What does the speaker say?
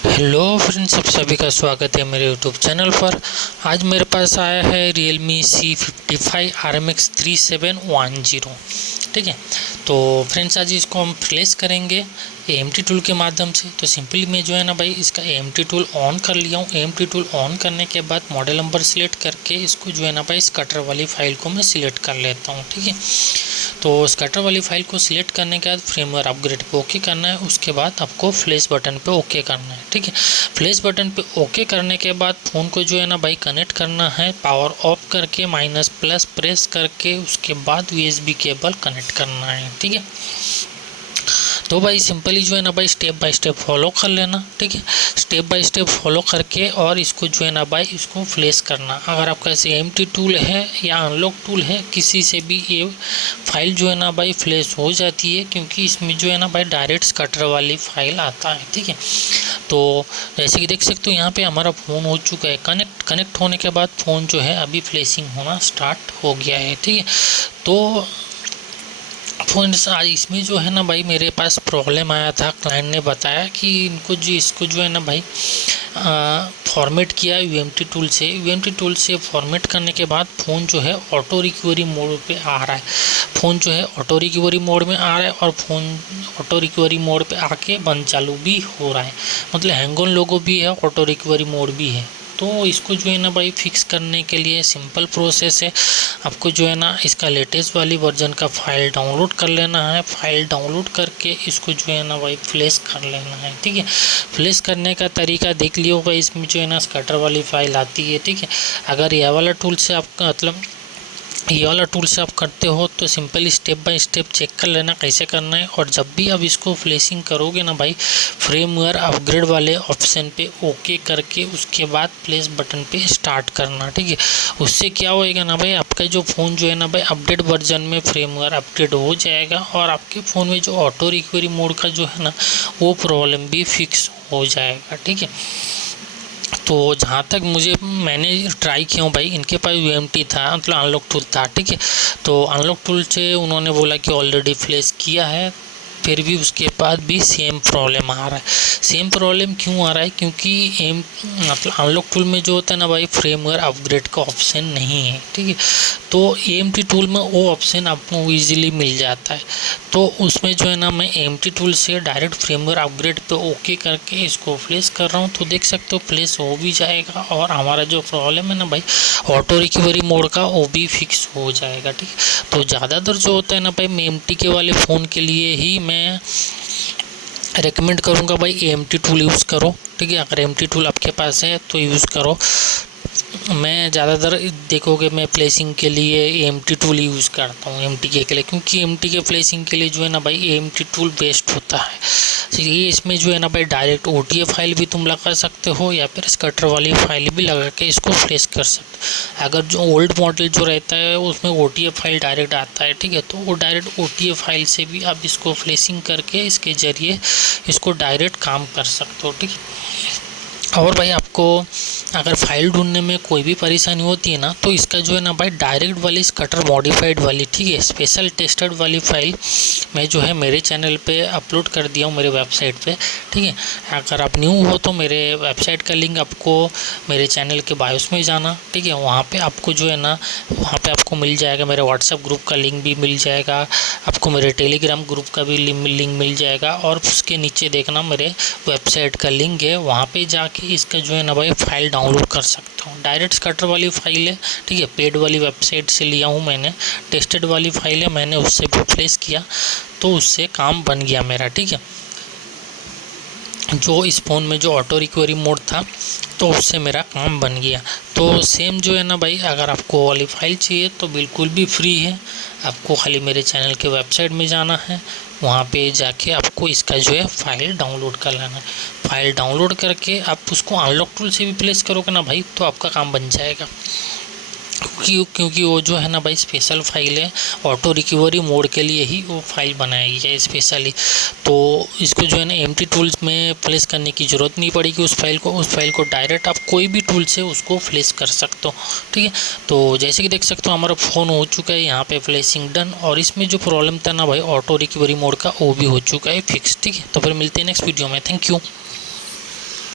Hello friends, आप सभी का स्वागत है मेरे यूट्यूब चैनल पर। आज मेरे पास आया है Realme C55 RMX 3710। ठीक है, तो फ्रेंड्स आज इसको हम फ्लैश करेंगे AMT टूल के माध्यम से। तो सिंपली मैं जो है ना भाई इसका AMT टूल ऑन कर लिया हूँ। AMT टूल ऑन करने के बाद मॉडल नंबर सिलेक्ट करके इसको जो है ना भाई इस कटर वाली फाइल को मैं सिलेक्ट कर लेता हूँ। ठीक है, तो स्कैटर वाली फाइल को सिलेक्ट करने के बाद फ्रेमवेयर अपग्रेड पे ओके करना है। उसके बाद आपको फ्लैश बटन पे ओके करना है। ठीक है, फ्लैश बटन पे ओके करने के बाद फ़ोन को जो है ना भाई कनेक्ट करना है। पावर ऑफ करके माइनस प्लस प्रेस करके उसके बाद USB केबल कनेक्ट करना है। ठीक है, तो भाई सिंपली जो है ना भाई स्टेप बाय स्टेप फॉलो कर लेना। ठीक है, स्टेप बाय स्टेप फॉलो करके और इसको जो है ना भाई इसको फ्लैश करना। अगर आपका AMT टूल है या अनलॉक टूल है, किसी से भी ये फाइल जो है ना भाई फ्लैश हो जाती है, क्योंकि इसमें जो है ना भाई डायरेक्ट स्कैटर वाली फाइल आता है। ठीक है, तो जैसे कि देख सकते हो यहाँ पे हमारा फ़ोन हो चुका है कनेक्ट होने के बाद फ़ोन जो है अभी फ्लैशिंग होना स्टार्ट हो गया है। ठीक है, तो फ्रेंड्स आज इसमें जो है ना भाई मेरे पास प्रॉब्लम आया था। क्लाइंट ने बताया कि इसको जो है ना भाई फॉर्मेट किया UMT टूल से। UMT टूल से फॉर्मेट करने के बाद फ़ोन जो है ऑटो रिकवरी मोड पे आ रहा है। फ़ोन जो है ऑटो रिकवरी मोड में आ रहा है और फ़ोन ऑटो रिकवरी मोड पे आके बंद चालू भी हो रहा है, मतलब हैंग ऑन लोगो भी है, ऑटो रिकवरी मोड भी है। तो इसको जो है ना भाई फिक्स करने के लिए सिंपल प्रोसेस है। आपको जो है ना इसका लेटेस्ट वाली वर्जन का फाइल डाउनलोड कर लेना है। फाइल डाउनलोड करके इसको जो है ना भाई फ्लैश कर लेना है। ठीक है, फ्लैश करने का तरीका देख लियो भाई, इसमें जो है ना स्कैटर वाली फाइल आती है। ठीक है, अगर ये वाला टूल से आपका मतलब ये वाला टूल से आप करते हो तो simply step by step check कर लेना कैसे करना है। और जब भी आप इसको फ्लैशिंग करोगे ना भाई फ्रेमवेयर अपग्रेड वाले ऑप्शन पे ओके करके उसके बाद फ्लैश बटन पे स्टार्ट करना। ठीक है, उससे क्या होएगा ना भाई आपका जो फ़ोन जो है ना भाई अपडेट वर्जन में फ्रेमवेयर अपडेट हो जाएगा और आपके फ़ोन में जो ऑटो रिकवरी मोड का जो है ना वो प्रॉब्लम भी फिक्स हो जाएगा। ठीक है, तो जहाँ तक मैंने ट्राई किया हूँ भाई, इनके पास UMT था, मतलब अनलॉक टूल था। ठीक है, तो अनलॉक टूल से उन्होंने बोला कि ऑलरेडी फ्लैश किया है, फिर भी उसके बाद भी सेम प्रॉब्लम आ रहा है। सेम प्रॉब्लम क्यों आ रहा है? क्योंकि मतलब अनलॉक टूल में जो होता है ना भाई फ्रेमवेयर अपग्रेड का ऑप्शन नहीं है। ठीक है, तो AMT टूल में वो ऑप्शन आपको ईजिली मिल जाता है। तो उसमें जो है ना मैं AMT टूल से डायरेक्ट फ्रेमवेयर अपग्रेड पे ओके करके इसको फ्लैश कर रहा हूँ। तो देख सकते हो फ्लैश हो भी जाएगा और हमारा जो प्रॉब्लम है ना भाई ऑटो रिकवरी मोड का वो भी फिक्स हो जाएगा। ठीक, तो ज़्यादातर जो होता है ना भाई AMT के वाले फ़ोन के लिए ही मैं रेकमेंड करूँगा भाई AMT टूल यूज़ करो। ठीक है, अगर AMT टूल आपके पास है तो यूज़ करो। मैं ज़्यादातर देखोगे मैं फ्लैशिंग के लिए AMT टूल यूज़ करता हूँ MTK के लिए, क्योंकि MTK फ्लैशिंग के लिए जो है ना भाई AMT टूल बेस्ट होता है। ये इसमें जो है ना भाई डायरेक्ट OTA फाइल भी तुम लगा सकते हो या फिर स्कैटर वाली फाइल भी लगा के इसको फ्लैश कर सकते हो। अगर जो ओल्ड मॉडल जो रहता है उसमें OTA फाइल डायरेक्ट आता है। ठीक है, तो वो डायरेक्ट OTA फाइल से भी आप इसको फ्लैशिंग करके इसके ज़रिए इसको डायरेक्ट काम कर सकते हो। ठीक है, और भाई आपको अगर फाइल ढूंढने में कोई भी परेशानी होती है ना तो इसका जो है ना भाई डायरेक्ट वाली स्कैटर मॉडिफाइड वाली, ठीक है, स्पेशल टेस्टेड वाली फाइल मैं जो है मेरे चैनल पे अपलोड कर दिया हूँ मेरे वेबसाइट पे। ठीक है, अगर आप न्यू हो तो मेरे वेबसाइट का लिंक आपको मेरे चैनल के बायोस में जाना। ठीक है, वहाँ पे आपको जो है ना वहाँ पे आपको मिल जाएगा, मेरे व्हाट्सएप ग्रुप का लिंक भी मिल जाएगा, आपको मेरे टेलीग्राम ग्रुप का भी लिंक मिल जाएगा और उसके नीचे देखना मेरे वेबसाइट का लिंक है, वहाँ पे जाके इसका जो है ना भाई फाइल डाउनलोड कर सकता हूँ। डायरेक्ट स्कैटर वाली फाइल है। ठीक है, पेड वाली वेबसाइट से लिया हूँ मैंने, टेस्टेड वाली फाइल है, मैंने उससे भी फ्लैश किया तो उससे काम बन गया मेरा। ठीक है, जो इस फ़ोन में जो ऑटो रिकवरी मोड था तो उससे मेरा काम बन गया। तो सेम जो है ना भाई अगर आपको वाली फाइल चाहिए तो बिल्कुल भी फ्री है, आपको खाली मेरे चैनल के वेबसाइट में जाना है, वहाँ पे जाके आपको इसका जो है फ़ाइल डाउनलोड कर लेना है। फ़ाइल डाउनलोड करके आप उसको अनलॉक टूल से भी प्लेस करोगे ना भाई तो आपका काम बन जाएगा, क्योंकि वो जो है ना भाई स्पेशल फाइल है, ऑटो रिकवरी मोड के लिए ही वो फाइल बनाई है स्पेशली। तो इसको जो है ना AMT टूल्स में फ्लैश करने की ज़रूरत नहीं पड़ेगी। उस फाइल को डायरेक्ट आप कोई भी टूल से उसको फ्लैश कर सकते हो। ठीक है, तो जैसे कि देख सकते हो हमारा फ़ोन हो चुका है यहाँ पे फ्लैशिंग डन, और इसमें जो प्रॉब्लम था ना भाई ऑटो रिकवरी मोड का वो भी हो चुका है फिक्स। ठीक है, तो फिर मिलते हैं नेक्स्ट वीडियो में। Thank you.